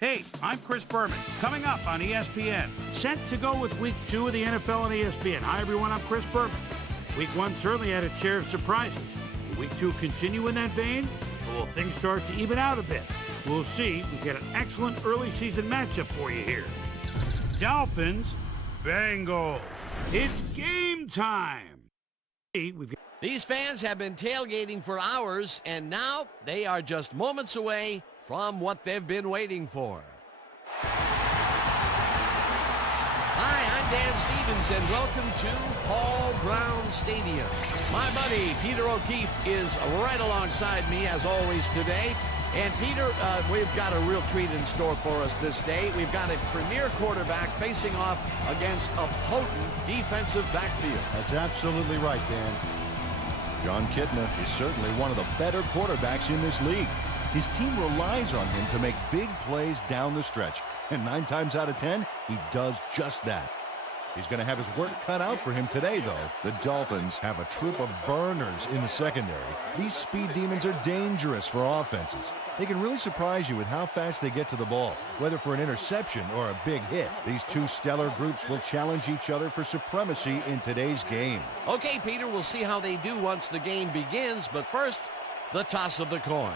Hey, I'm Chris Berman. Coming up on ESPN, set to go with Week 2 of the NFL on ESPN. Hi, everyone. I'm Chris Berman. Week 1 certainly had its share of surprises. Will Week 2 continue in that vein, or will things start to even out a bit? We'll see. We get an excellent early season matchup for you here. Dolphins, Bengals. It's game time. These fans have been tailgating for hours, and now they are just moments away from what they've been waiting for. Hi, I'm Dan Stevens, and welcome to Paul Brown Stadium. My buddy Peter O'Keefe is right alongside me, as always, today. And Peter, we've got a real treat in store for us this day. We've got a premier quarterback facing off against a potent defensive backfield. That's absolutely right, Dan. John Kitna is certainly one of the better quarterbacks in this league. His team relies on him to make big plays down the stretch, and 9 times out of 10, he does just that. He's going to have his work cut out for him today, though. The Dolphins have a troop of burners in the secondary. These speed demons are dangerous for offenses. They can really surprise you with how fast they get to the ball, whether for an interception or a big hit. These two stellar groups will challenge each other for supremacy in today's game. Okay, Peter, we'll see how they do once the game begins, but first, the toss of the coin.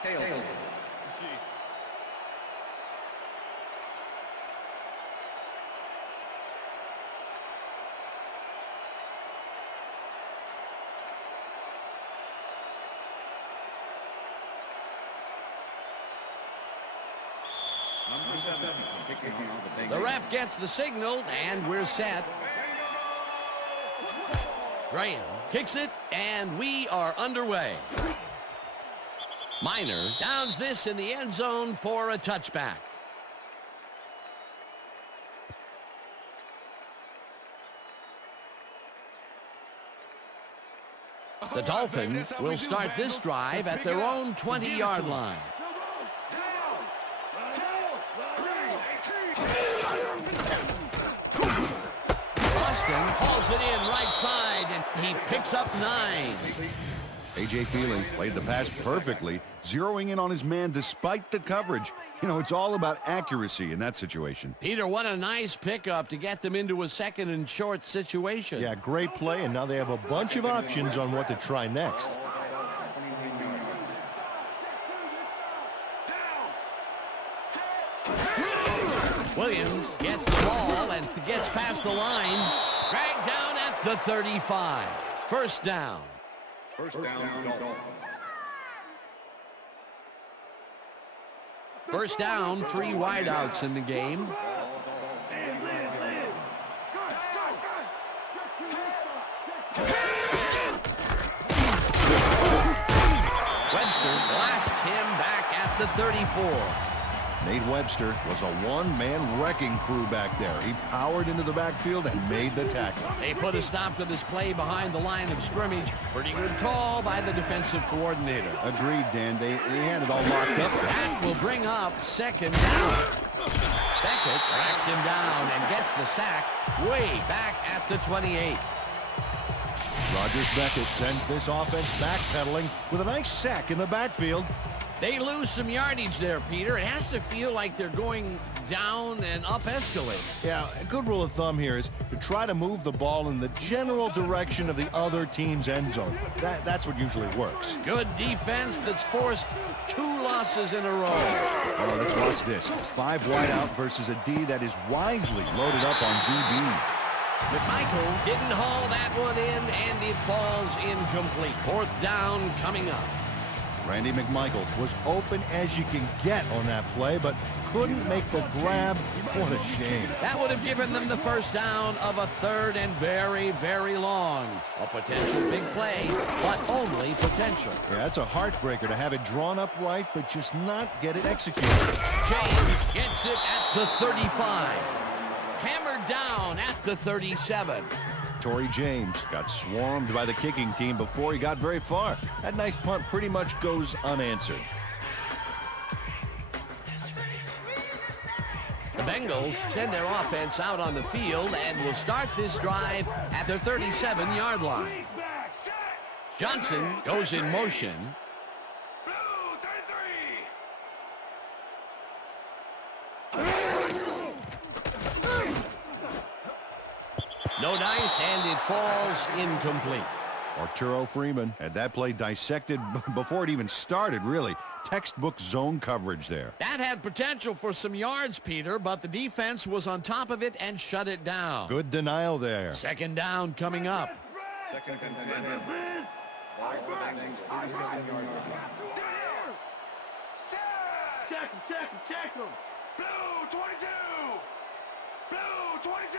Tails. The ref gets the signal, and we're set. Graham kicks it, and we are underway. Minor downs this in the end zone for a touchback. The Dolphins will start this drive at their own 20-yard line. Boston hauls it in right side, and he picks up 9. A.J. Thielen played the pass perfectly, zeroing in on his man despite the coverage. You know, it's all about accuracy in that situation. Peter, what a nice pickup to get them into a second and short situation. Yeah, great play, and now they have a bunch of options on what to try next. Williams gets the ball and gets past the line. Dragged down at the 35. First down. First down. First down, 3 wideouts in the game. Webster blasts him back at the 34. Nate Webster was a one-man wrecking crew back there. He powered into the backfield and made the tackle. They put a stop to this play behind the line of scrimmage. Pretty good call by the defensive coordinator. Agreed, Dan. They had it all locked up there. That will bring up second down. Beckett tracks him down and gets the sack way back at the 28. Rogers Beckett sends this offense backpedaling with a nice sack in the backfield. They lose some yardage there, Peter. It has to feel like they're going down and up escalating. Yeah, a good rule of thumb here is to try to move the ball in the general direction of the other team's end zone. That's what usually works. Good defense that's forced 2 losses in a row. Oh, let's watch this. 5 wide out versus a D that is wisely loaded up on DBs. McMichael didn't haul that one in, and it falls incomplete. 4th down coming up. Randy McMichael was open as you can get on that play, but couldn't make the grab. What a shame. That would have given them the first down of a 3rd and very, very long. A potential big play, but only potential. Yeah, that's a heartbreaker to have it drawn up right, but just not get it executed. James gets it at the 35. Hammered down at the 37. Torrey James got swarmed by the kicking team before he got very far. That nice punt pretty much goes unanswered. The Bengals send their offense out on the field and will start this drive at their 37-yard line. Johnson goes in motion. No dice, and it falls incomplete. Arturo Freeman had that play dissected before it even started, really. Textbook zone coverage there. That had potential for some yards, Peter, but the defense was on top of it and shut it down. Good denial there. Second down coming up. Second and 10. Ball on the Bengals 37-yard line. Check him. Blue 22. Blue 22.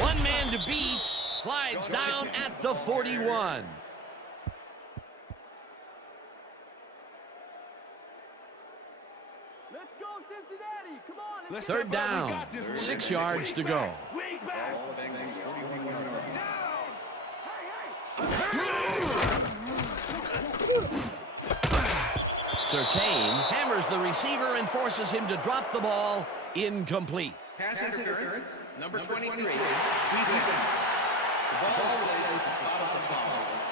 One man to beat, slides down at the 41. Let's go, Cincinnati. Come on. Third down, 6 yards to go. Way back. Ball on the Bengals 41-yard line. Surtain hammers the receiver and forces him to drop the ball. Incomplete. Pass interference, number 23.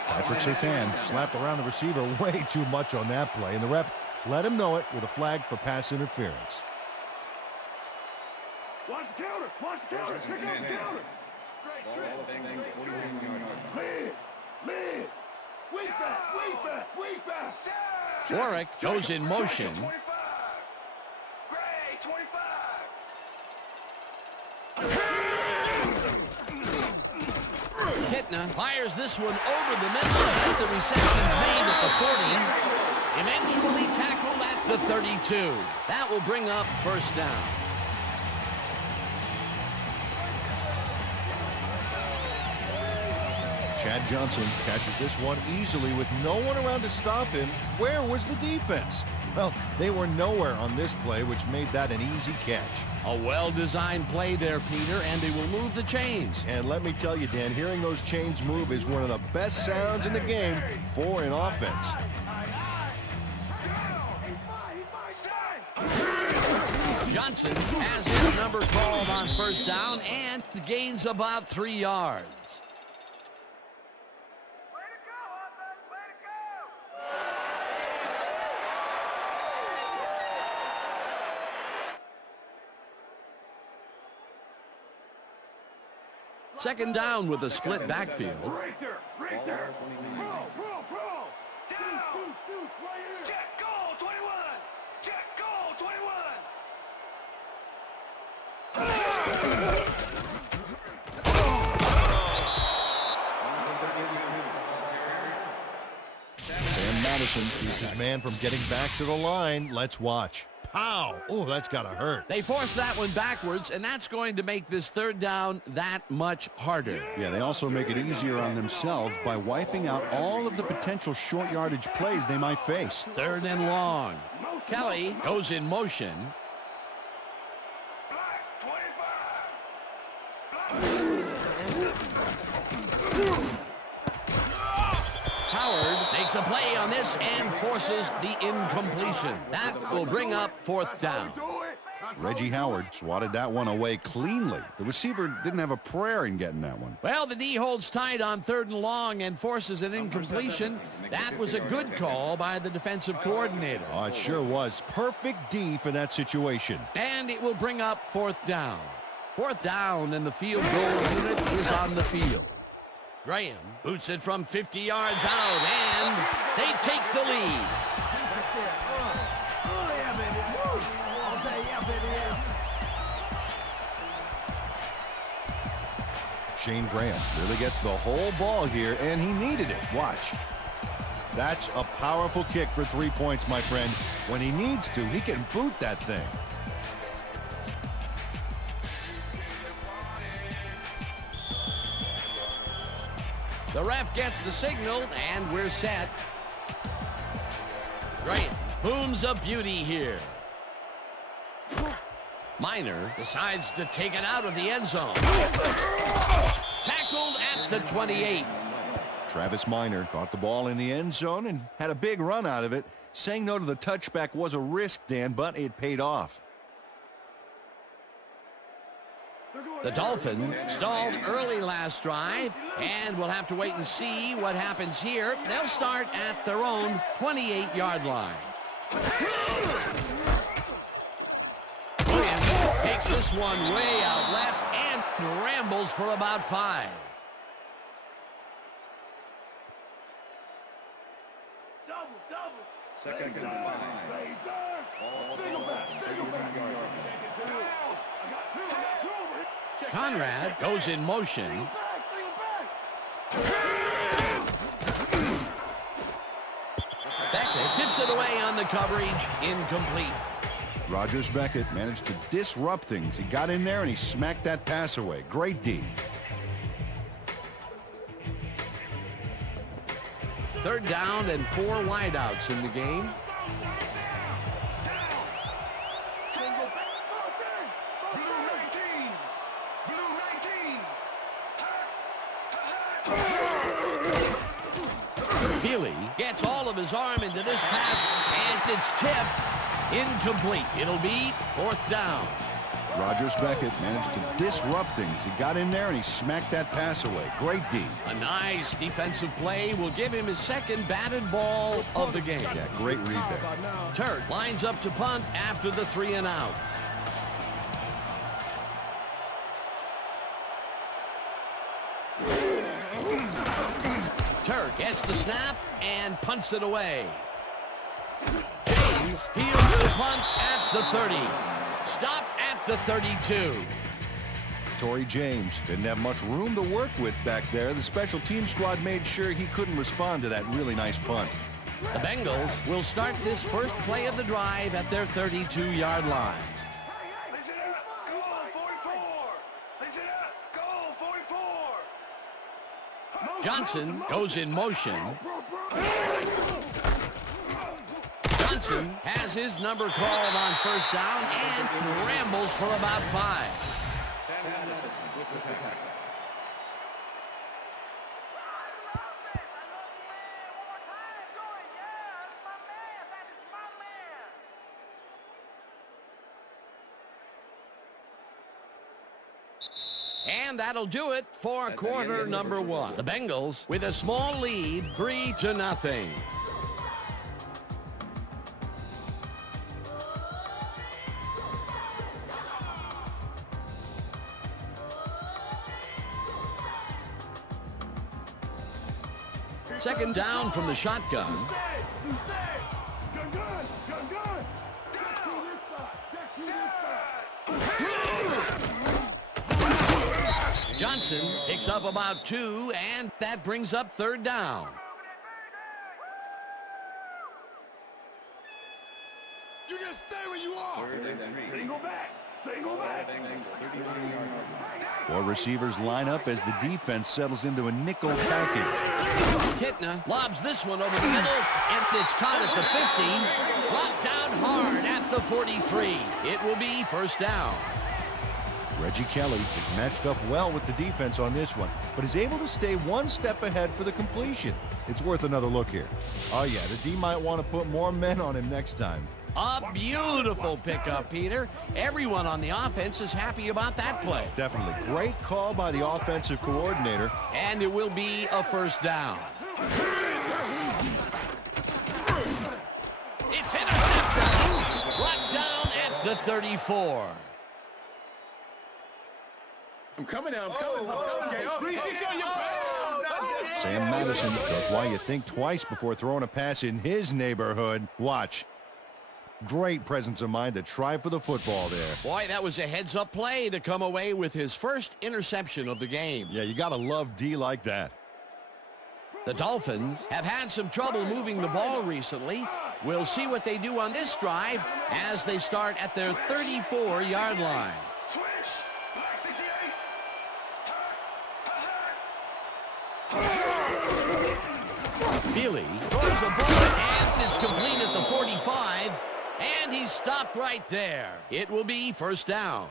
Patrick Surtain slapped around the receiver way too much on that play, and the ref let him know it with a flag for pass interference. Watch the counter. Here comes the counter. Ball on the Bengals 41-yard line. Man. Way back. Warwick goes in motion. 25. Gray, 25. Kitna fires this one over the middle, and the reception's made at the 40. Eventually tackled at the 32. That will bring up first down. Chad Johnson catches this one easily with no one around to stop him. Where was the defense? Well, they were nowhere on this play, which made that an easy catch. A well-designed play there, Peter, and they will move the chains. And let me tell you, Dan, hearing those chains move is one of the best sounds in the game for an offense. Johnson has his number called on first down and gains about 3 yards. Second down with a split backfield. Right there. Ball on 29. Pro. Down. Check goal 21. Check goal 21. Sam Madison keeps his man from getting back to the line. Let's watch. Pow! Oh, that's gotta hurt. They forced that one backwards, and that's going to make this third down that much harder. Yeah, they also make it easier on themselves by wiping out all of the potential short yardage plays they might face. Third and long. Kelly goes in motion. Howard makes a play on this and forces the incompletion. That will bring up fourth down. Reggie Howard swatted that one away cleanly. The receiver didn't have a prayer in getting that one. Well, the D holds tight on third and long and forces an incompletion. That was a good call by the defensive coordinator. Oh, it sure was. Perfect D for that situation. And it will bring up fourth down. Fourth down, and the field goal unit is on the field. Graham boots it from 50 yards out, and they take the lead. Shane Graham really gets the whole ball here, and he needed it. Watch. That's a powerful kick for 3 points, my friend. When he needs to, he can boot that thing. The ref gets the signal, and we're set. Graham booms a beauty here. Minor decides to take it out of the end zone. Tackled at the 28. Travis Minor caught the ball in the end zone and had a big run out of it. Saying no to the touchback was a risk, Dan, but it paid off. The Dolphins stalled early last drive, and we'll have to wait and see what happens here. They'll start at their own 28-yard line. Williams takes this one way out left and rambles for about 5. Second and 5. All Conrad goes in motion. Beckett tips it away on the coverage, incomplete. Rogers Beckett managed to disrupt things. He got in there and he smacked that pass away. Great D. Third down and 4 wideouts in the game. Feely gets all of his arm into this pass, and it's tipped. Incomplete. It'll be 4th down. Rogers Beckett managed to disrupt things. He got in there and he smacked that pass away. Great D. A nice defensive play will give him his second batted ball of the game. Yeah, great read there. Turt lines up to punt after the 3 and out. Turt gets the snap and punts it away. James fields the punt at the 30. Stopped at the 32. Torrey James didn't have much room to work with back there. The special team squad made sure he couldn't respond to that really nice punt. The Bengals will start this first play of the drive at their 32-yard line. Johnson goes in motion. Johnson has his number called on first down and rambles for about 5. And that'll do it for quarter number 1. The Bengals with a small lead, 3-0. Second down from the shotgun. Johnson picks up about 2, and that brings up 3rd down. You just stay where you are. Single back. Single back. 4 receivers line up as the defense settles into a nickel package. Kitna lobs this one over the middle, and it's caught at the 15. Brought down hard at the 43. It will be 1st down. Reggie Kelly is matched up well with the defense on this one, but is able to stay 1 step ahead for the completion. It's worth another look here. Oh yeah, the D might want to put more men on him next time. A beautiful pickup, Peter. Everyone on the offense is happy about that play. Definitely. Great call by the offensive coordinator. And it will be a 1st down. It's intercepted. Brought down at the 34. I'm coming now. I'm coming. Okay. Oh, 360 on your back. Sam Madison does why you think twice before throwing a pass in his neighborhood. Watch. Great presence of mind to try for the football there. Boy, that was a heads-up play to come away with his first interception of the game. Yeah, you got to love D like that. The Dolphins have had some trouble moving the ball recently. We'll see what they do on this drive as they start at their 34-yard line. Feely throws a bullet, and it's complete at the 45, and he's stopped right there. It will be 1st down.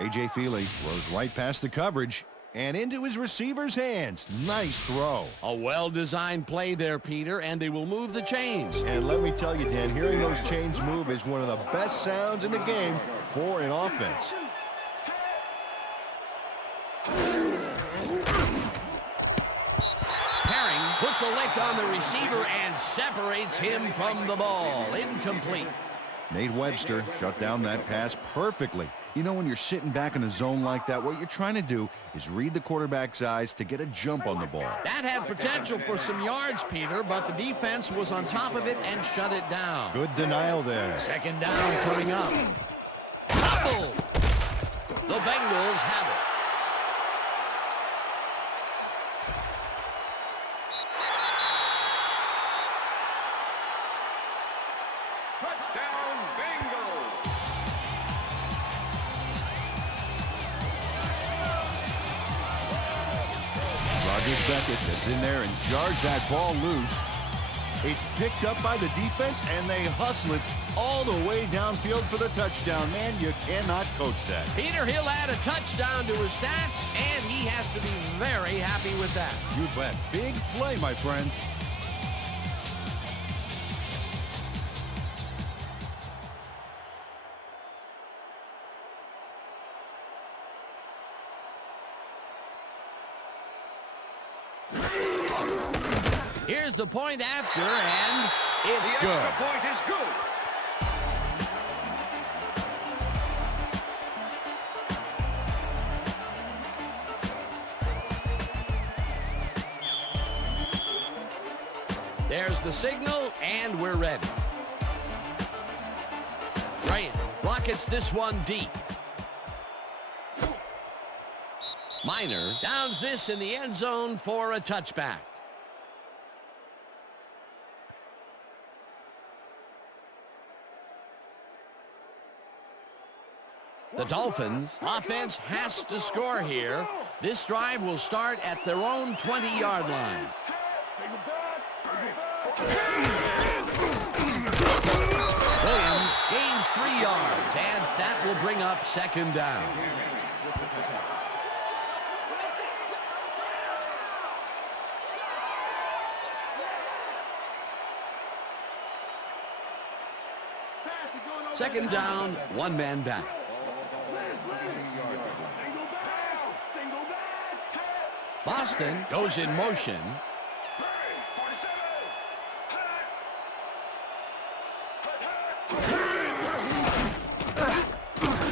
A.J. Feely throws right past the coverage, And into his receiver's hands. Nice throw. A well-designed play there, Peter, and they will move the chains. And let me tell you, Dan, hearing those chains move is one of the best sounds in the game for an offense. Puts a lick on the receiver and separates him from the ball. Incomplete. Nate Webster shut down that pass perfectly. You know, when you're sitting back in a zone like that, what you're trying to do is read the quarterback's eyes to get a jump on the ball. That had potential for some yards, Peter, but the defense was on top of it and shut it down. Good denial there. Second down coming up. Double. The Bengals have it. Touchdown, Bengals! Rogers Beckett is in there and jars that ball loose. It's picked up by the defense, and they hustle it all the way downfield for the touchdown. Man, you cannot coach that. Peter, he'll add a touchdown to his stats, and he has to be very happy with that. You bet. Big play, my friend. Here's the point after, and it's The good. extra point is good. There's the signal, and we're ready. Ryan rockets this one deep. Minor downs this in the end zone for a touchback. The Dolphins offense has to score here. This drive will start at their own 20-yard line. Williams gains 3 yards, and that will bring up second down. Second down, one man back. Boston goes in motion.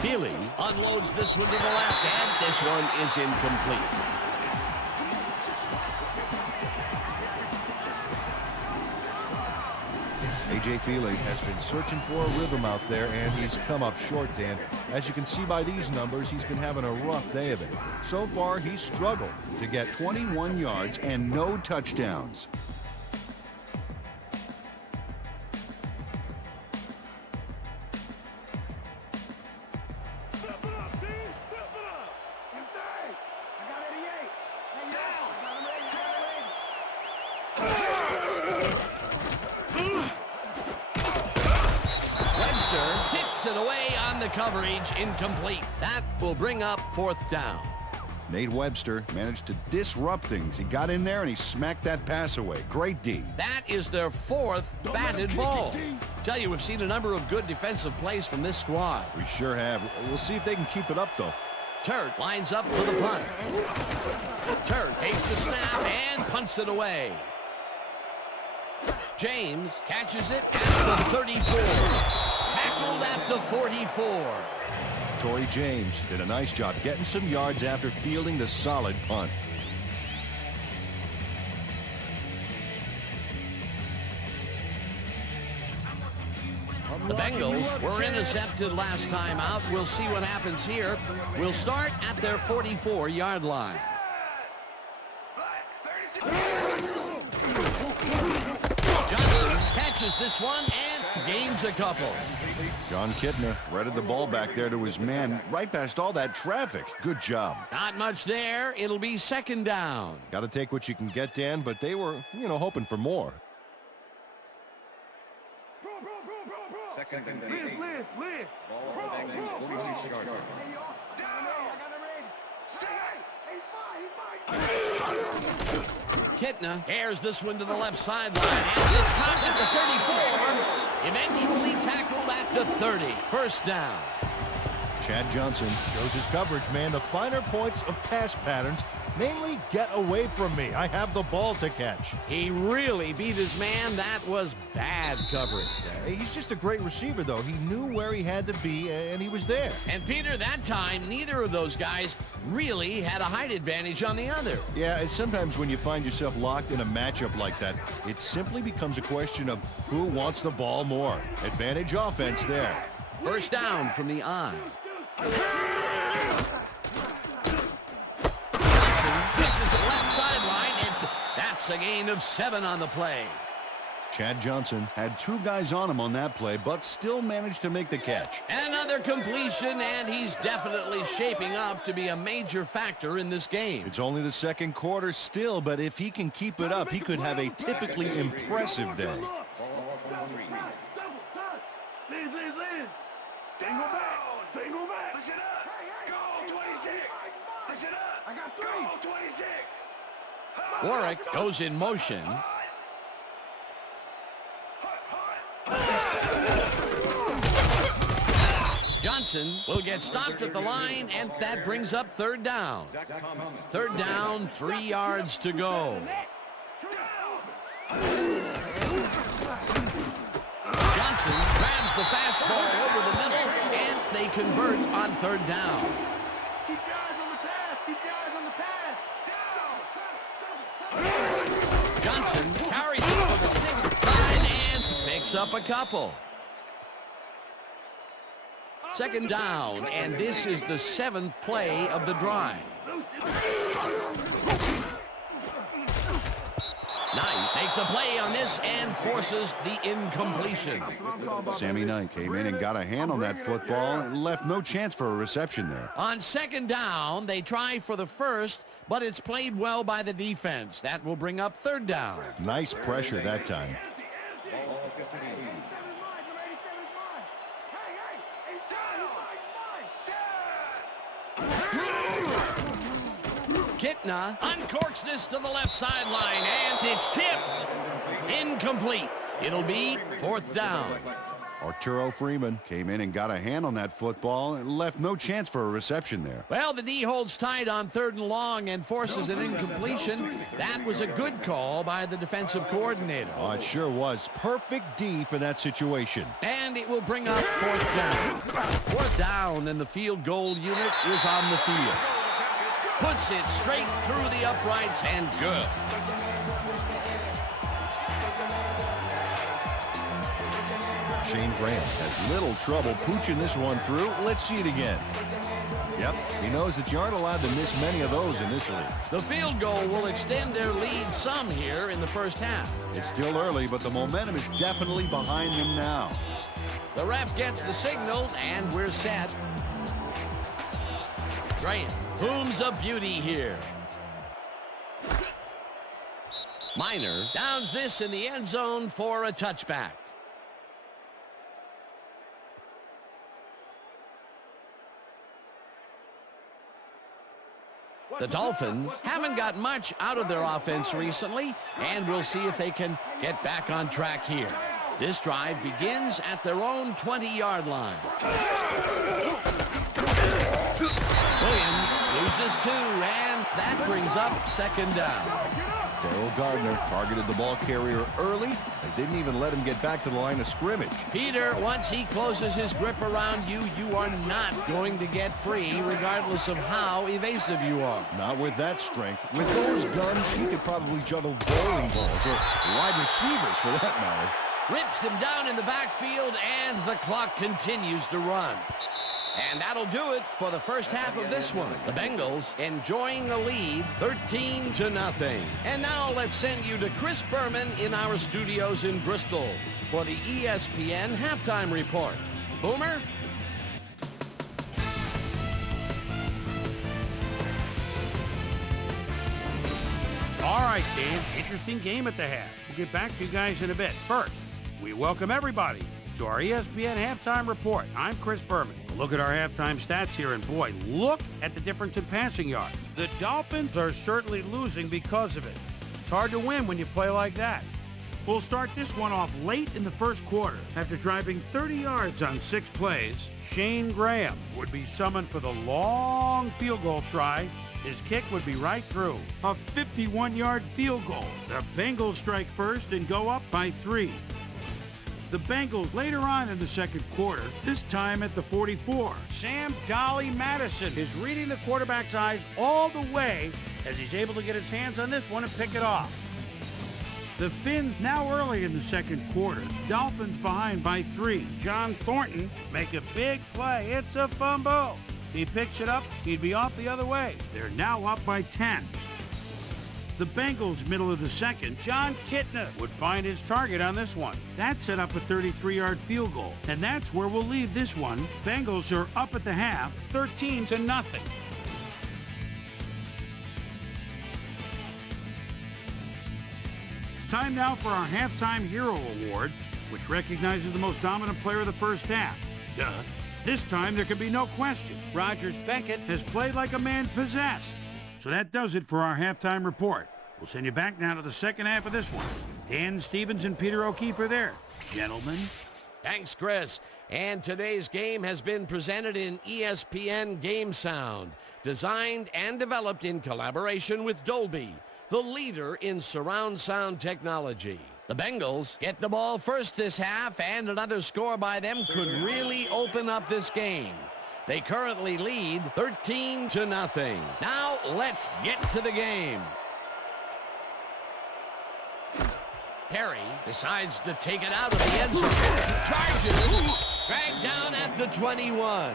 Feely unloads this one to the left, and this one is incomplete. A.J. Feely has been searching for a rhythm out there, and he's come up short, Dan. As you can see by these numbers, he's been having a rough day of it. So far, he's struggled To get 21 yards and no touchdowns. Step it up, team! Step it up! In third! I got 88! Hey, now! I got him ready! Webster tips it away on the coverage, incomplete. That will bring up fourth down. Nate Webster managed to disrupt things. He got in there and he smacked that pass away. Great D. That is their fourth batted ball. Tell you, we've seen a number of good defensive plays from this squad. We sure have. We'll see if they can keep it up, though. Turt lines up for the punt. Turt takes the snap and punts it away. James catches it at the 34. Tackled at the 44. Torrey James did a nice job getting some yards after fielding the solid punt. The Bengals were intercepted last time out. We'll see what happens here. We'll start at their 44-yard line. Johnson catches this one and gains a couple. John Kitna threaded the ball back there to his man right past all that traffic. Good job. Not much there. It'll be second down. Got to take what you can get, Dan, but they were, hoping for more. Second and 8. Ball on the Bengals, 46 yard line. Kitna airs this one to the left sideline, and it's caught at the 34. Eventually tackled at the 30. First down. Chad Johnson shows his coverage, man. The finer points of pass patterns, mainly get away from me. I have the ball to catch. He really beat his man. That was bad coverage. He's just a great receiver, though. He knew where he had to be, and he was there. And Peter, that time, neither of those guys really had a height advantage on the other. Yeah, and sometimes when you find yourself locked in a matchup like that, it simply becomes a question of who wants the ball more. Advantage offense there. First down from the eye. Johnson pitches it left sideline, and that's a gain of 7 on the play. Chad Johnson had 2 guys on him on that play, but still managed to make the catch. Another completion, and he's definitely shaping up to be a major factor in this game. It's only the second quarter still, but if he can keep it up, he could have a typically impressive day. Single back. Single back. Push it up. Go, 26. Push it up. I got 3. Go, 26. Warwick goes in motion. Johnson will get stopped at the line, and that brings up third down. Third down, 3 yards to go. Johnson grabs the fastball over the middle, and they convert on third down. Keep your eyes on the pass. Keep your eyes on the pass. Johnson carries it for the 6th time and picks up a couple. Second down, and this is the 7th play of the drive. Knight makes a play on this and forces the incompletion. Sammy Knight came in and got a hand on that football and left no chance for a reception there. On second down, they try for the first, but it's played well by the defense. That will bring up third down. Nice pressure that time. Kitna uncorks this to the left sideline, and it's tipped. Incomplete. It'll be fourth down. Arturo Freeman came in and got a hand on that football and left no chance for a reception there. Well, the D holds tight on 3rd and long and forces an incompletion. That was a good call by the defensive coordinator. Oh, it sure was. Perfect D for that situation. And it will bring up fourth down. Fourth down, and the field goal unit is on the field. Puts it straight through the uprights, and good. Shane Graham has little trouble pooching this one through. Let's see it again. Yep, he knows that you aren't allowed to miss many of those in this league. The field goal will extend their lead some here in the first half. It's still early, but the momentum is definitely behind them now. The ref gets the signal, and we're set. Graham, whom's a beauty here. Minor downs this in the end zone for a touchback. The Dolphins haven't got much out of their offense recently, and we'll see if they can get back on track here. This drive begins at their own 20-yard line. Williams loses 2, and that brings up second down. Darrell Gardner targeted the ball carrier early. They didn't even let him get back to the line of scrimmage. Peter, once he closes his grip around you, you are not going to get free, regardless of how evasive you are. Not with that strength. With those guns, he could probably juggle bowling balls or wide receivers for that matter. Rips him down in the backfield, and the clock continues to run. And that'll do it for the first half of this one. The Bengals enjoying the lead 13-0. And now let's send you to Chris Berman in our studios in Bristol for the ESPN halftime report. Boomer? All right, Dan. Interesting game at the half. We'll get back to you guys in a bit. First, we welcome everybody to our ESPN Halftime Report. I'm Chris Berman. Look at our halftime stats here, and boy, look at the difference in passing yards. The Dolphins are certainly losing because of it. It's hard to win when you play like that. We'll start this one off late in the first quarter. After driving 30 yards on 6 plays, Shane Graham would be summoned for the long field goal try. His kick would be right through. A 51-yard field goal. The Bengals strike first and go up by 3. The Bengals later on in the second quarter, this time at the 44. Sam Dolly Madison is reading the quarterback's eyes all the way as he's able to get his hands on this one and pick it off. The Fins now early in the second quarter. Dolphins behind by 3. John Thornton make a big play. It's a fumble. He picks it up. He'd be off the other way. They're now up by 10. The Bengals, middle of the second, John Kitna would find his target on this one. That set up a 33-yard field goal, and that's where we'll leave this one. Bengals are up at the half, 13-0. It's time now for our Halftime Hero Award, which recognizes the most dominant player of the first half. Duh. This time there can be no question. Rogers Beckett has played like a man possessed. So that does it for our halftime report. We'll send you back now to the second half of this one. Dan Stevens and Peter O'Keefe are there. Gentlemen. Thanks, Chris. And today's game has been presented in ESPN Game Sound, designed and developed in collaboration with Dolby, the leader in surround sound technology. The Bengals get the ball first this half, and another score by them could really open up this game. They currently lead 13-0. Now let's get to the game. Perry decides to take it out of the end zone. Charges, dragged down at the 21.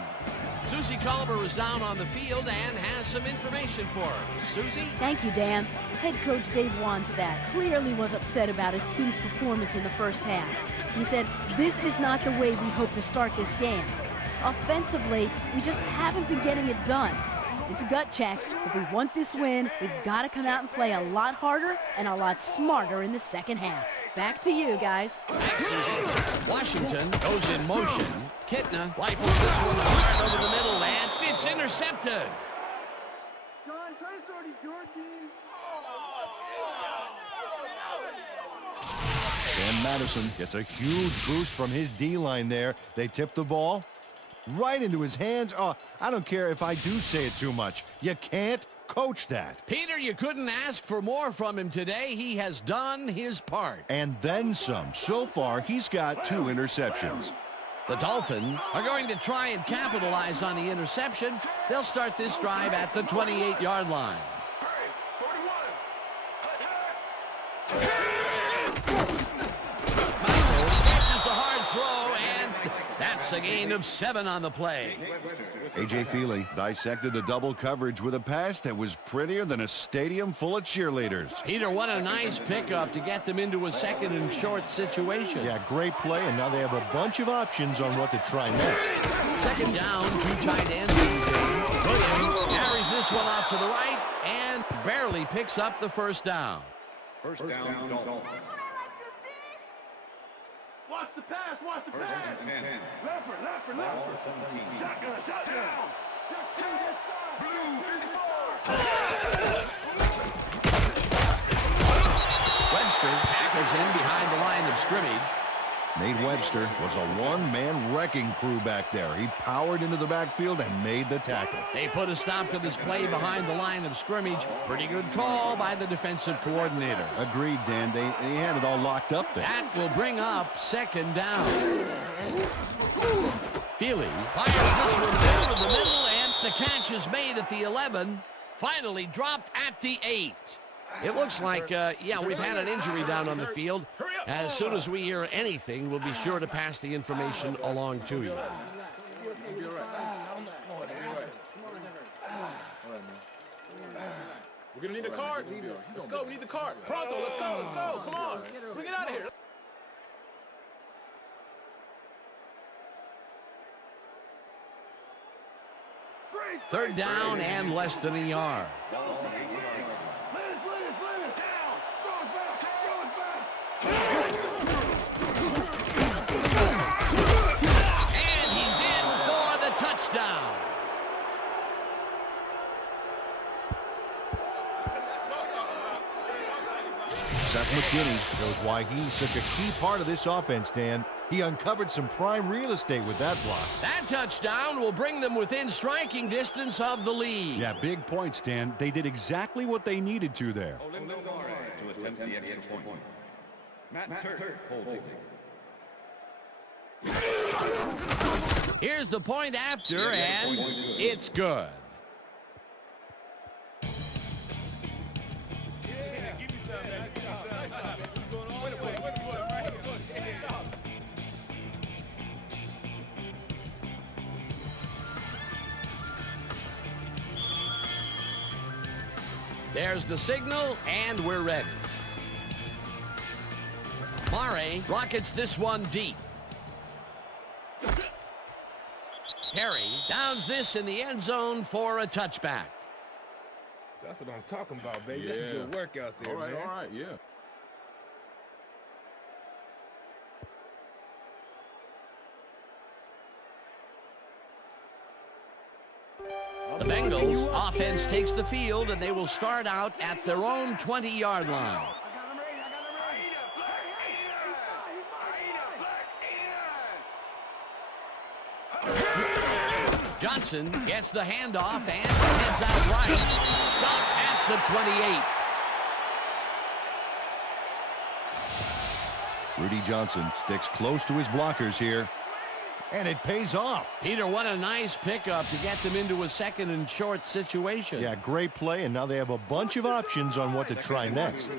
Susie Culver is down on the field and has some information for us. Susie? Thank you, Dan. Head coach Dave Wanstadt clearly was upset about his team's performance in the first half. He said, "This is not the way we hope to start this game. Offensively, we just haven't been getting it done. It's gut check. If we want this win, we've got to come out and play a lot harder and a lot smarter in the second half." Back to you, guys. Thanks, Susie. Washington goes in motion. Kitna rifles this one hard over the middle, and it's intercepted. John, try to throw it to your team. Sam Madison gets a huge boost from his D-line there. They tip the ball right into his hands. Oh, I don't care if I do say it too much. You can't coach that. Peter, you couldn't ask for more from him today. He has done his part. And then some. So far, he's got 2 interceptions. The Dolphins are going to try and capitalize on the interception. They'll start this drive at the 28-yard line. Michael catches the hard throw, and that's a gain of 7 on the play. A.J. Feely dissected the double coverage with a pass that was prettier than a stadium full of cheerleaders. Peter, what a nice pickup to get them into a second and short situation. Yeah, great play, and now they have a bunch of options on what to try next. Second down, 2 tight ends. Williams carries this one off to the right and barely picks up the first down. First down, Dolphins. Watch the pass, watch the First pass. and 10. Leopard. Ball 17. Shotgun. Webster tackles in behind the line of scrimmage. Nate Webster was a one-man wrecking crew back there. He powered into the backfield and made the tackle. They put a stop to this play behind the line of scrimmage. Pretty good call by the defensive coordinator. Agreed, Dan. They had it all locked up there. That will bring up second down. Feely fires this one down the middle, and the catch is made at the 11. Finally dropped at the 8. It looks like, we've had an injury down on the field. As soon as we hear anything, we'll be sure to pass the information along to you. We're going to need a card. Let's go. We need the card. Pronto, let's go. Come on. We get out of here. Third down and less than a yard. McKinney shows why he's such a key part of this offense, Dan. He uncovered some prime real estate with that block. That touchdown will bring them within striking distance of the lead. Yeah, big points, Dan. They did exactly what they needed to there. To attempt the extra point. Matt Turk holding. Here's the point after, and it's good. There's the signal, and we're ready. Mare rockets this one deep. Perry downs this in the end zone for a touchback. That's what I'm talking about, baby. That's good work out there, man. All right, yeah. The Bengals offense takes the field, and they will start out at their own 20-yard line. Johnson gets the handoff and heads out right. Stop at the 28. Rudy Johnson sticks close to his blockers here, and it pays off. Peter, what a nice pickup to get them into a second and short situation. Yeah, great play, and now they have a bunch of options on what to try next.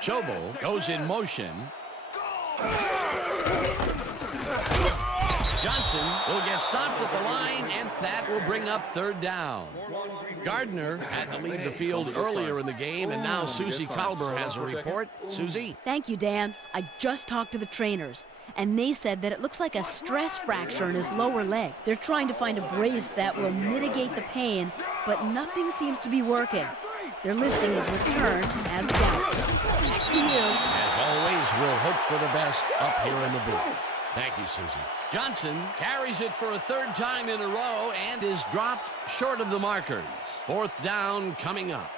Choble goes in motion. Johnson will get stopped at the line, and that will bring up third down. Gardner had to leave the field earlier in the game, and now Susie Kalber has a report. Susie? Thank you, Dan. I just talked to the trainers, and they said that it looks like a stress fracture in his lower leg. They're trying to find a brace that will mitigate the pain, but nothing seems to be working. They're listing his return as doubtful. Back to you. As always, we'll hope for the best up here in the booth. Thank you, Susie. Johnson carries it for a third time in a row and is dropped short of the markers. Fourth down coming up.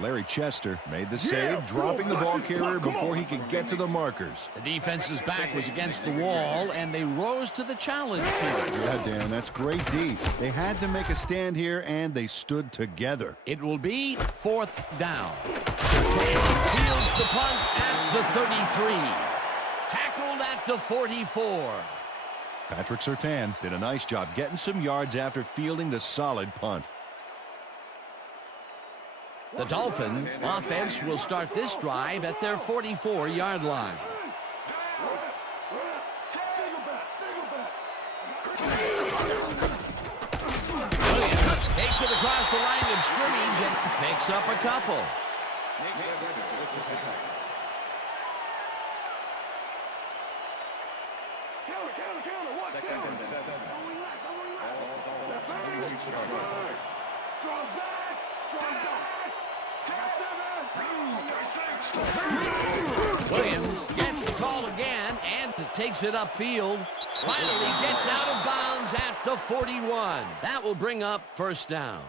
Larry Chester made the save, dropping the ball carrier before he could get to the markers. The defense's back was against the wall, and they rose to the challenge. Yeah, Dan, that's great D. They had to make a stand here, and they stood together. It will be fourth down. Fields the punt at the 33. Tackled at the 44. Patrick Surtain did a nice job getting some yards after fielding the solid punt. The Dolphins offense will start this drive at their 44-yard line. Williams takes it across the line of scrimmage and picks up a couple. Williams gets the call again and takes it upfield. Finally gets out of bounds at the 41. That will bring up first down.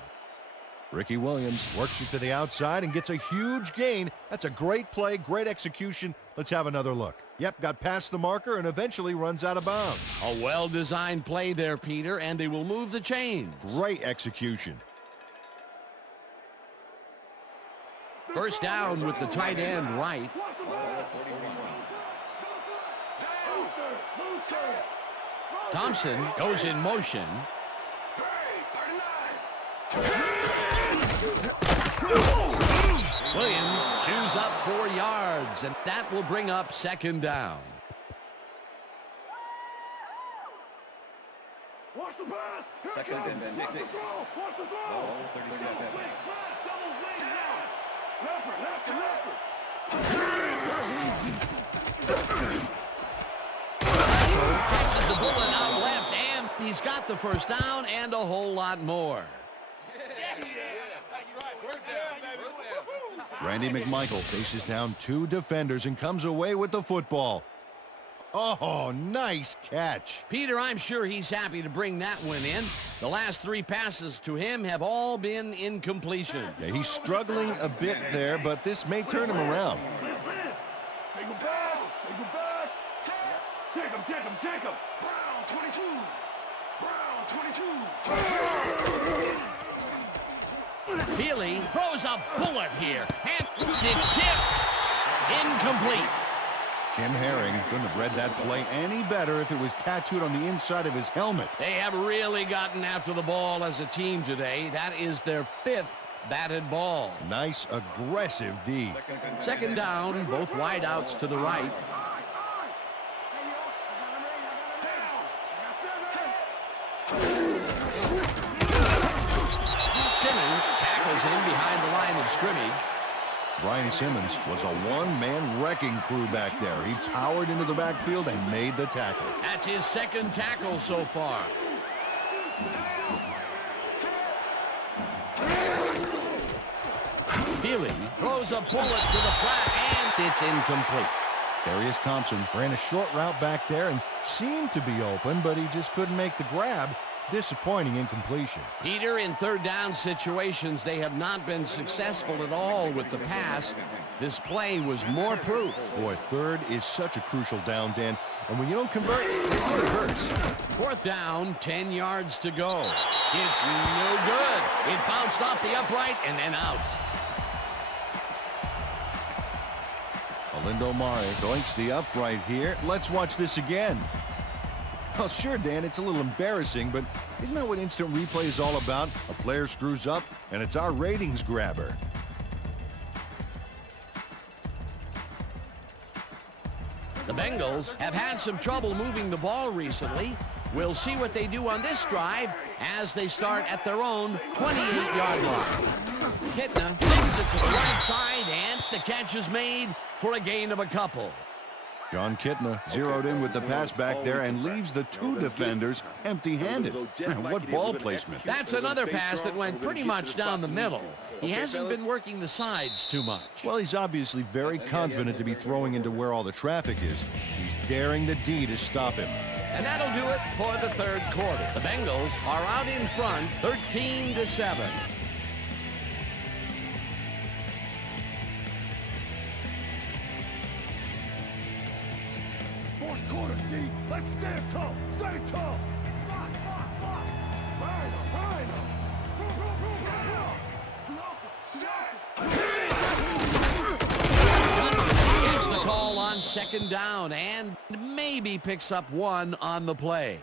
Ricky Williams works it to the outside and gets a huge gain. That's a great play, great execution. Let's have another look. Yep, got past the marker and eventually runs out of bounds. A well-designed play there, Peter, and they will move the chains. Great execution. First down with the tight end right. Thompson goes in motion. Williams chews up 4 yards, and that will bring up second down. Second and 6. Ball 37. Catches the bullet out left, and he's got the first down and a whole lot more. Randy McMichael faces down 2 defenders and comes away with the football. Oh, nice catch. Peter, I'm sure he's happy to bring that one in. The last 3 passes to him have all been incompletion. Yeah, he's struggling a bit there, but this may turn him around. Take him back. Take him back. Check him, check him, check him. Brown, 22. Brown, 22. Feely throws a bullet here, and it's tipped. Incomplete. Tim Herring couldn't have read that play any better if it was tattooed on the inside of his helmet. They have really gotten after the ball as a team today. That is their 5th batted ball. Nice, aggressive D. Second down, both wideouts to the right. Simmons tackles in behind the line of scrimmage. Brian Simmons was a one-man wrecking crew back there. He powered into the backfield and made the tackle. That's his 2nd tackle so far. Feely throws a bullet to the flat, and it's incomplete. Darius Thompson Ran a short route back there and seemed to be open, but he just couldn't make the grab. Disappointing incompletion. Peter, in 3rd down situations, they have not been successful at all with the pass. This play was more proof. Boy, 3rd is such a crucial down, Dan. And when you don't convert, it hurts. 4th down, 10 yards to go. It's no good. It bounced off the upright and then out. Alindo Mare doinks the upright here. Let's watch this again. Well, sure, Dan, it's a little embarrassing, but isn't that what instant replay is all about? A player screws up, and it's our ratings grabber. The Bengals have had some trouble moving the ball recently. We'll see what they do on this drive as they start at their own 28-yard line. Kitna brings it to the right side, and the catch is made for a gain of a couple. John Kitna zeroed in with the pass back there and leaves the 2 defenders empty-handed. What ball placement. That's another pass that went pretty much down the middle. He hasn't been working the sides too much. Well, he's obviously very confident to be throwing into where all the traffic is. He's daring the D to stop him. And that'll do it for the 3rd quarter. The Bengals are out in front, 13-7. Fourth quarter, D. Let's stand tall. Stay tall. Johnson gets the call on 2nd down and maybe picks up 1 on the play.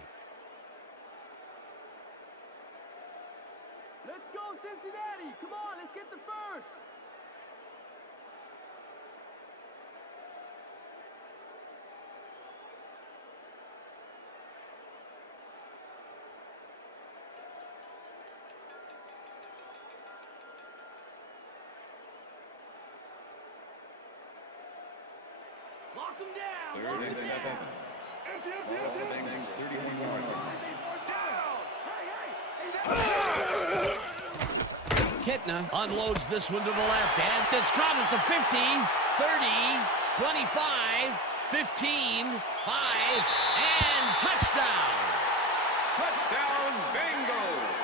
Let's go, Cincinnati. Come on, let's get the first. Lock them down. 3rd and 7. Empty. Bengals 31-yard line. Kitna unloads this one to the left, and it's caught at the 15, 30, 25, 15, 5, and touchdown. Touchdown, Bengals.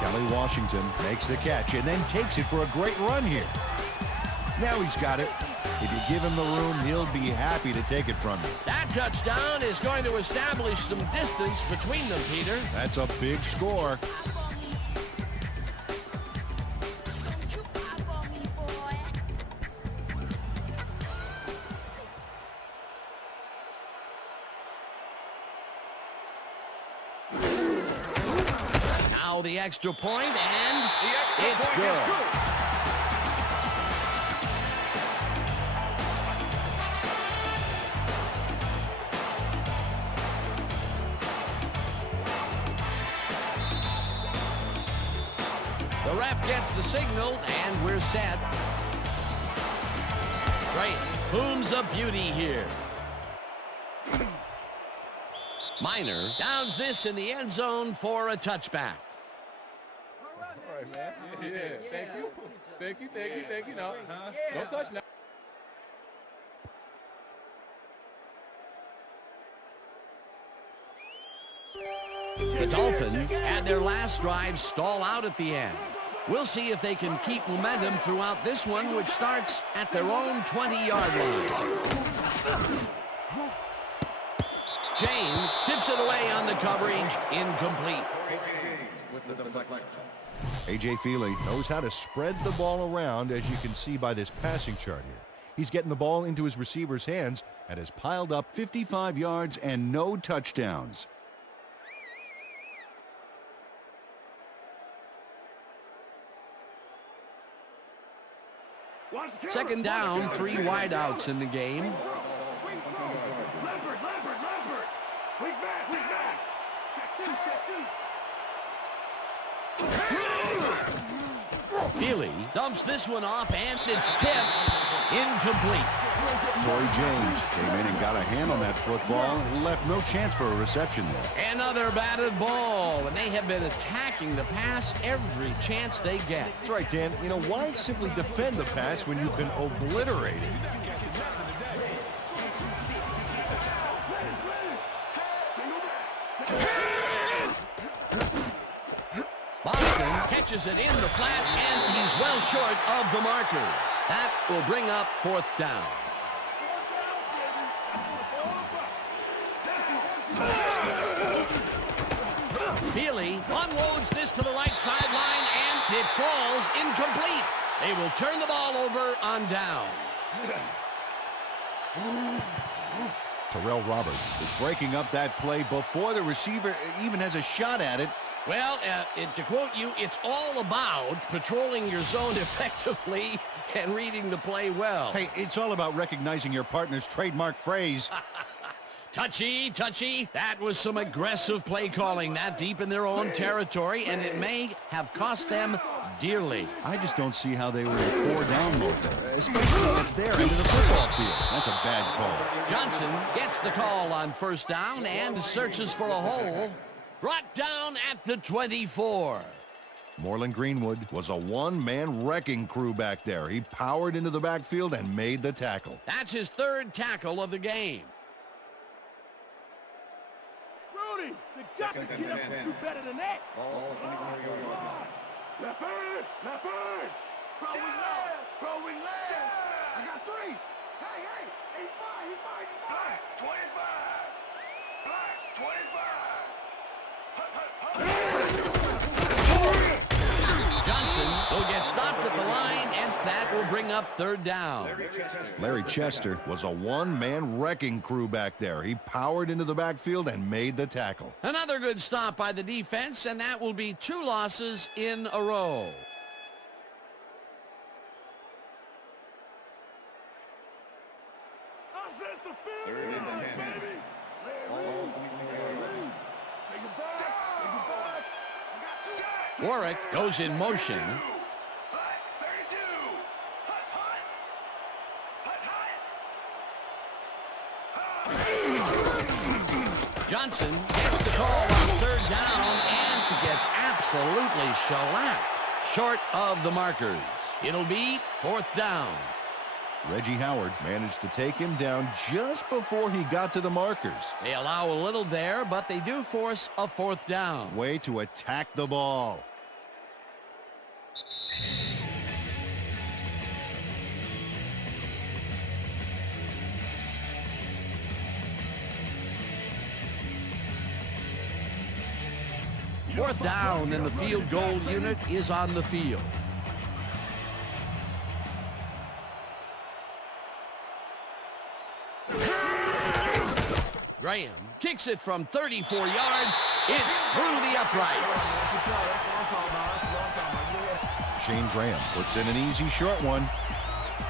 Kelly Washington makes the catch and then takes it for a great run here. Now he's got it. If you give him the room, he'll be happy to take it from you. That touchdown is going to establish some distance between them, Peter. That's a big score. Now the extra point, and The extra point is good. the ref gets the signal, and we're set. Great. Boone's a beauty here. Minor downs this in the end zone for a touchback. right, man. Yeah. Thank you. Thank you. No. Don't touch now. The Dolphins had their last drive stall out at the end. We'll see if they can keep momentum throughout this one, which starts at their own 20-yard line. James tips it away on the coverage, incomplete. A.J. Feely knows how to spread the ball around, as you can see by this passing chart here. He's getting the ball into his receiver's hands and has piled up 55 yards and no touchdowns. Second down, 3 wideouts in the game. Leopard. Weak back. Feely dumps this one off, and it's tipped. Incomplete. Torrey James came in and got a hand on that football and left no chance for a reception there. Another batted ball, and they have been attacking the pass every chance they get. That's right, Dan. You know, why simply defend the pass when you can obliterate it? Boston catches it in the flat, and he's well short of the markers. That will bring up 4th down. Feely unloads this to the right sideline, and it falls incomplete. They will turn the ball over on downs. Terrell Roberts is breaking up that play before the receiver even has a shot at it. Well, to quote you, it's all about patrolling your zone effectively and reading the play well. Hey, it's all about recognizing your partner's trademark phrase. Touchy. That was some aggressive play calling that deep in their own territory, and it may have cost them dearly. I just don't see how they were in 4-down mode there, especially at their end of the football field. That's a bad call. Johnson gets the call on 1st down and searches for a hole. Brought down at the 24. Moreland Greenwood was a one-man wrecking crew back there. He powered into the backfield and made the tackle. That's his 3rd tackle of the game. Rudy, you got to get up and do better than that. Leopard. Throwing left. I got 3. Hey. He's fine. Black 25. Black 25. Johnson will get stopped at the line, and that will bring up 3rd down. Larry Chester was a one-man wrecking crew back there. He powered into the backfield and made the tackle. Another good stop by the defense, and that will be 2 losses in a row. Warwick goes in motion. Johnson gets the call on 3rd down and gets absolutely shellacked short of the markers. It'll be 4th down. Reggie Howard managed to take him down just before he got to the markers. They allow a little there, but they do force a 4th down. Way to attack the ball. Fourth down, and the field goal unit is on the field. Graham kicks it from 34 yards. It's through the uprights. Shane Graham puts in an easy short one.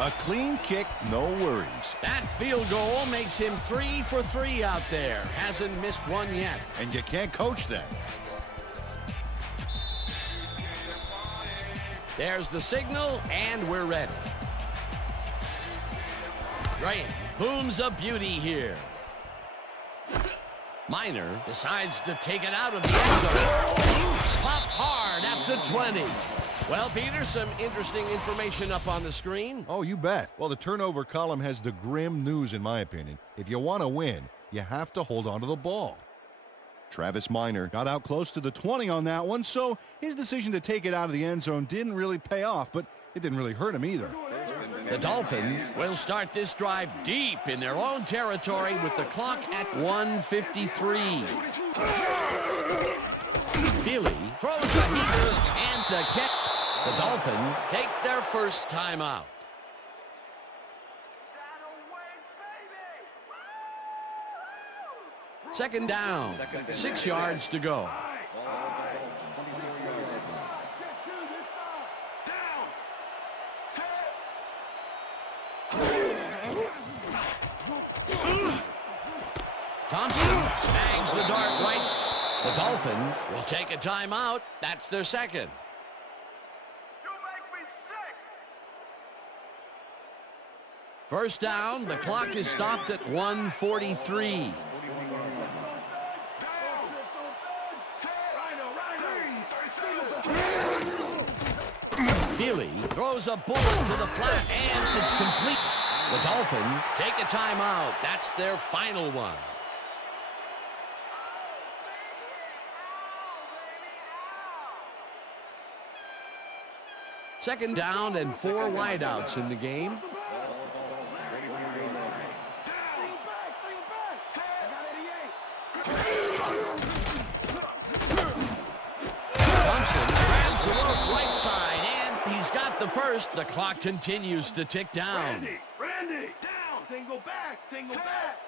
A clean kick, no worries. That field goal makes him 3 for 3 out there. Hasn't missed one yet. And you can't coach that. There's the signal, and we're ready. Graham booms a beauty here. Miner decides to take it out of the end zone. Pop hard at the 20. Well, Peter, some interesting information up on the screen. Oh, you bet. Well, the turnover column has the grim news, in my opinion. If you want to win, you have to hold on to the ball. Travis Miner Got out close to the 20 on that one, so his decision to take it out of the end zone didn't really pay off, but it didn't really hurt him either. The Dolphins will start this drive deep in their own territory with the clock at 1:53. Feely throws a heater and the catch. The Dolphins take their first timeout. Second down, 6 yards to go. Thompson snags the dart right. The Dolphins will take a timeout. That's their second. First down, the clock is stopped at 1:43. Feely throws a bullet to the flat, and it's complete. The Dolphins take a timeout. That's their final one. Second down and 4 wideouts in the game. Thompson grabs the rope right side, and he's got the first. The clock continues to tick down. Randy, down. Single back, single back.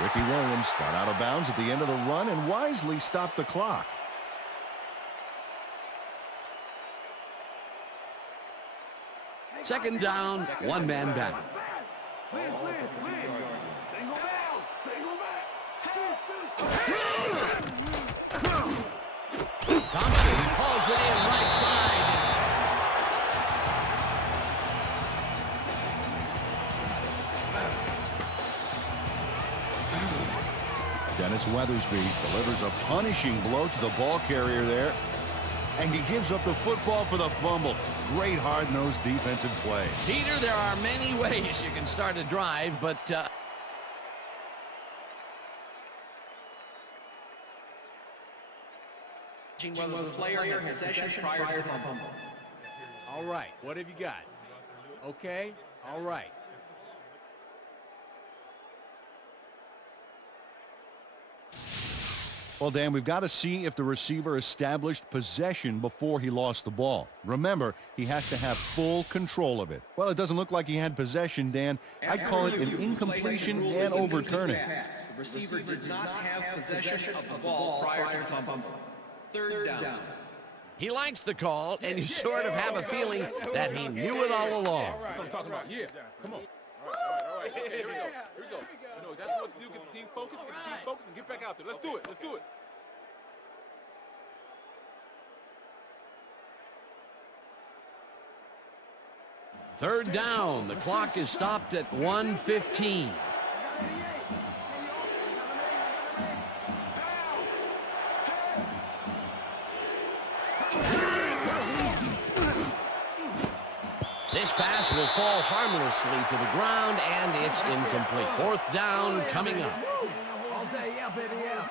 Ricky Williams got out of bounds at the end of the run and wisely stopped the clock. Second down, 1 man back. Thompson hauls it in right side. Dennis Weathersby delivers a punishing blow to the ball carrier there. And he gives up the football for the fumble. Great hard-nosed defensive play. Peter, there are many ways you can start a drive, but whether the player had possession prior to the fumble. All right, what have you got? Okay, all right. Well, Dan, we've got to see if the receiver established possession before he lost the ball. Remember, he has to have full control of it. Well, it doesn't look like he had possession, Dan. I'd call it an incompletion and overturning. The receiver did not have possession of the ball prior to the fumble. Third down. he likes the call, and you sort of have a feeling that he knew it all along. That's what I'm talking about. Yeah, come on. All right. Here we go. You know exactly what to do. Get the team focused, and get back out there. Let's do it. Third down. The clock is stopped at 1:15. This pass will fall harmlessly to the ground, and it's incomplete. Fourth down coming up. All day, yeah, baby, yeah.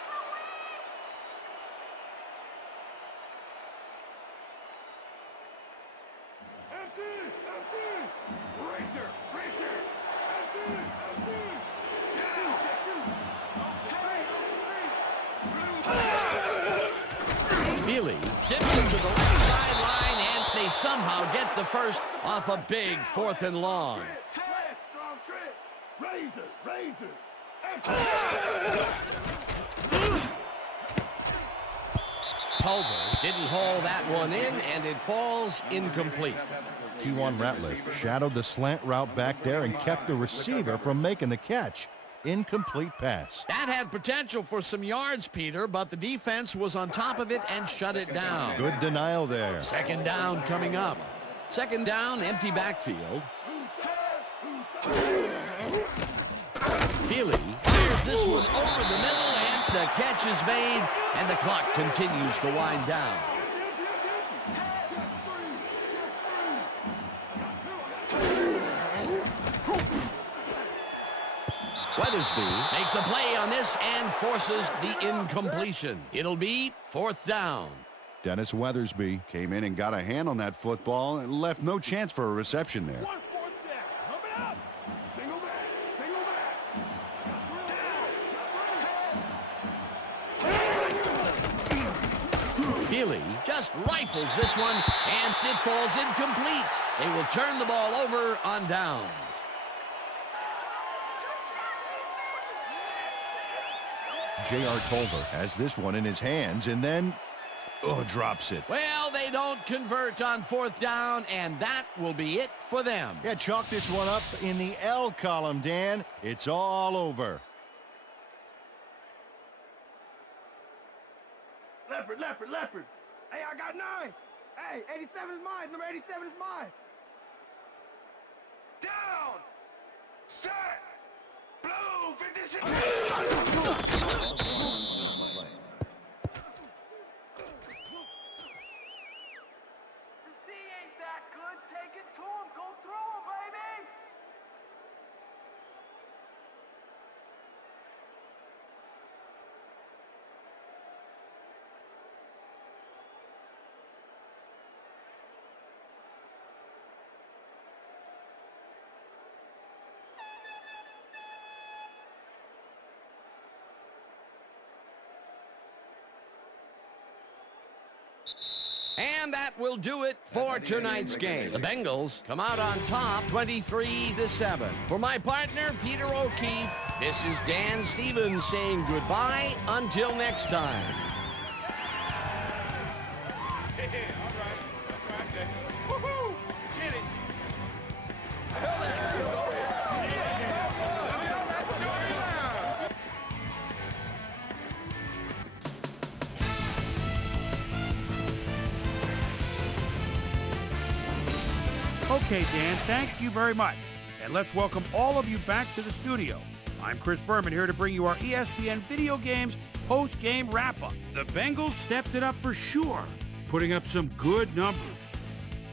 Feely zips it to the left sideline, and they somehow get the first off a big 4th and long. Culver didn't haul that one in, and it falls incomplete. T1 Ratliff shadowed the slant route back there and kept the receiver from making the catch. Incomplete pass. That had potential for some yards, Peter, but the defense was on top of it and shut it down. Good denial there. Second down coming up. Second down, empty backfield. Feely clears this one over the middle, and the catch is made, and the clock continues to wind down. Weathersby makes a play on this and forces the incompletion. It'll be fourth down. Dennis Weathersby came in and got a hand on that football and left no chance for a reception there. Feely just rifles this one, and it falls incomplete. They will turn the ball over on downs. J.R. Tolver has this one in his hands and then drops it. Well, they don't convert on fourth down, and that will be it for them. Yeah, chalk this one up in the L column, Dan. It's all over. Leopard. Hey, I got 9. Hey, 87 is mine. Number 87 is mine. Down. Set. Blue. 56. And that will do it for tonight's game. The Bengals come out on top 23-7. For my partner, Peter O'Keefe, this is Dan Stevens saying goodbye until next time. Woohoo! Get it! Okay, Dan, thank you very much. And let's welcome all of you back to the studio. I'm Chris Berman here to bring you our ESPN Video Games post-game wrap-up. The Bengals stepped it up for sure, putting up some good numbers.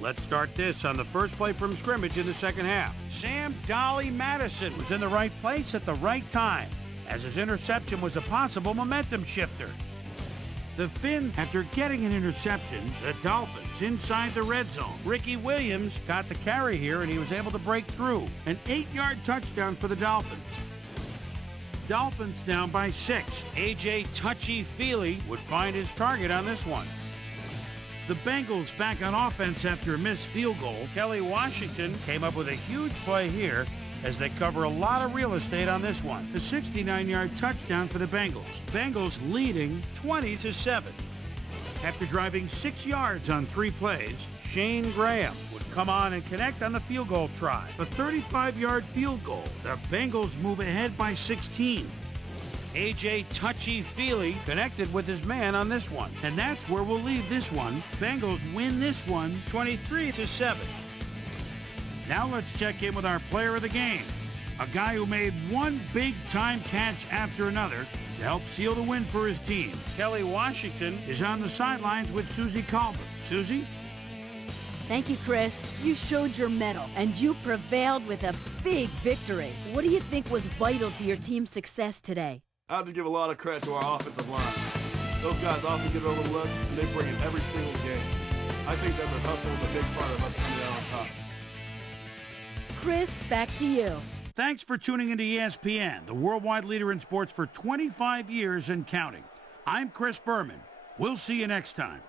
Let's start this on the first play from scrimmage in the second half. Sam Dolly Madison was in the right place at the right time, as his interception was a possible momentum shifter. The Finns, after getting an interception, the Dolphins inside the red zone. Ricky Williams got the carry here, and he was able to break through. An 8-yard touchdown for the Dolphins. Dolphins down by 6. A.J. Touchy Feely would find his target on this one. The Bengals back on offense after a missed field goal. Kelly Washington came up with a huge play here as they cover a lot of real estate on this one. The 69-yard touchdown for the Bengals. Bengals leading 20-7. After driving 6 yards on 3 plays, Shane Graham would come on and connect on the field goal try. A 35-yard field goal. The Bengals move ahead by 16. A.J. Touchy Feely connected with his man on this one. And that's where we'll leave this one. Bengals win this one 23-7. Now let's check in with our player of the game, a guy who made one big-time catch after another to help seal the win for his team. Kelly Washington is on the sidelines with Susie Colbert. Susie? Thank you, Chris. You showed your mettle, and you prevailed with a big victory. What do you think was vital to your team's success today? I have to give a lot of credit to our offensive line. Those guys often get overlooked, and they bring it every single game. I think that the hustle was a big part of us coming out on top. Chris, back to you. Thanks for tuning into ESPN, the worldwide leader in sports for 25 years and counting. I'm Chris Berman. We'll see you next time.